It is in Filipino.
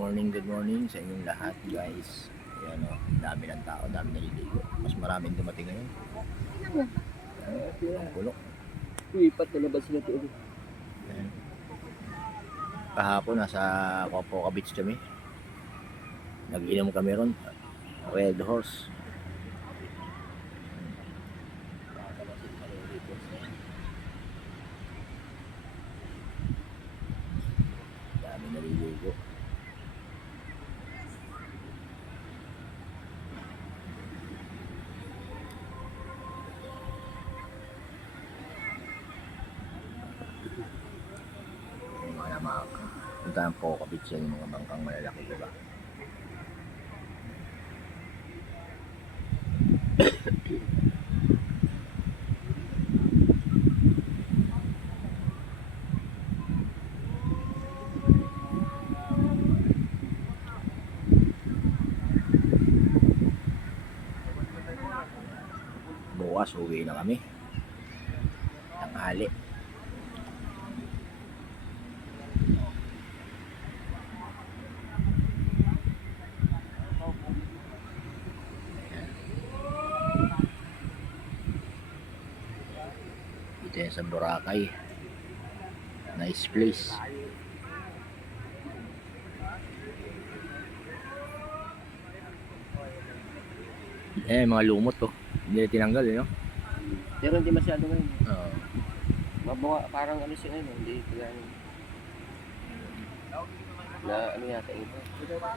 good morning sa inyong lahat guys. Ayan o, dami ng tao, dami naliligo. Mas maraming dumating ngayon. Ang kulok. Lipat na labas sila ito. Ayan. Kahapon nasa Copoca Beach kami. Nag-inom kami ron. Red Horse. Dami naliligo. Punta ng Copoca Beach yan, yung mga bangkang malalaki, diba? Bukas uwi na kami. Tanghali. Ito yan sa Boracay. Nice place. Mga lumot to. Hindi na tinanggal no? Pero hindi masyado ngayon. Oo. Mabuha, parang ano siya ngayon, hindi kaya na ano yata ito.